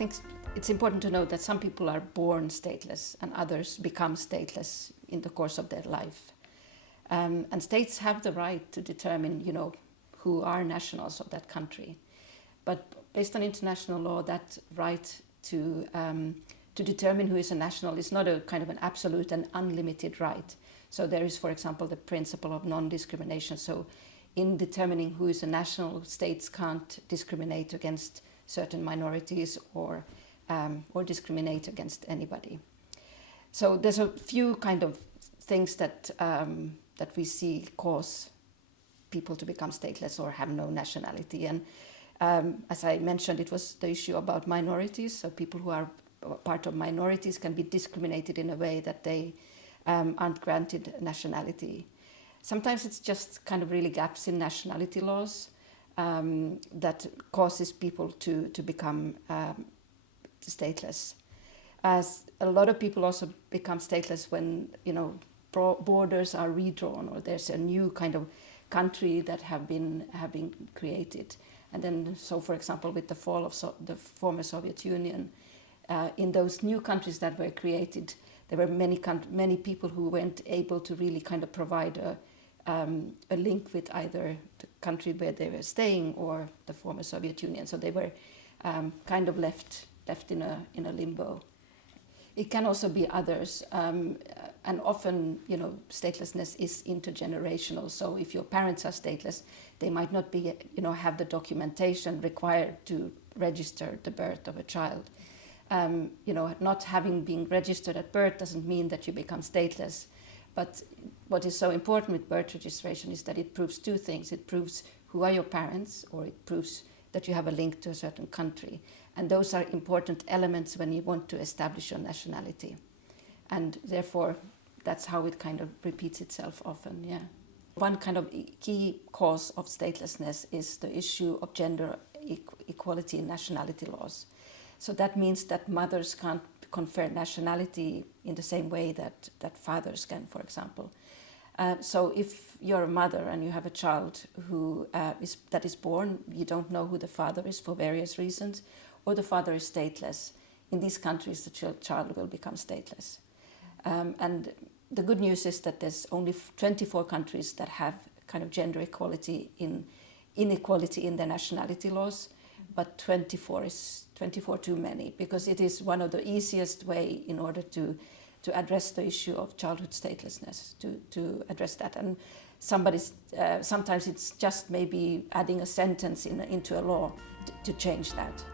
think it's important to note that some people are born stateless and others become stateless in the course of their life. And states have the right to determine, who are nationals of that country. But based on international law, that right to determine who is a national is not a kind of an absolute and unlimited right. So there is, for example, the principle of non-discrimination. So in determining who is a national, states can't discriminate against certain minorities or discriminate against anybody. So there's a few kind of things that we see cause people to become stateless or have no nationality. And as I mentioned, it was the issue about minorities. So people who are part of minorities can be discriminated in a way that they aren't granted nationality. Sometimes it's just kind of really gaps in nationality laws that causes people to become stateless. As a lot of people also become stateless when, borders are redrawn or there's a new kind of country that have been created. And then, so for example, with the fall of the former Soviet Union, in those new countries that were created, there were many people who weren't able to really kind of provide a link with either the country where they were staying or the former Soviet Union. So they were kind of left in a limbo. It can also be others, and often, statelessness is intergenerational. So if your parents are stateless, they might not be, have the documentation required to register the birth of a child. Not having been registered at birth doesn't mean that you become stateless. But what is so important with birth registration is that it proves two things. It proves who are your parents, or it proves that you have a link to a certain country. And those are important elements when you want to establish your nationality. And therefore, that's how it kind of repeats itself often, yeah. One kind of key cause of statelessness is the issue of gender equality in nationality laws. So that means that mothers can't confer nationality in the same way that fathers can, for example. So if you're a mother and you have a child that is born, you don't know who the father is for various reasons, or the father is stateless. In these countries, the child will become stateless. And the good news is that there's only 24 countries that have kind of gender inequality in their nationality laws, but 24 is 24 too many, because it is one of the easiest way in order to address the issue of childhood statelessness, to address that. And sometimes it's just maybe adding a sentence into a law to change that.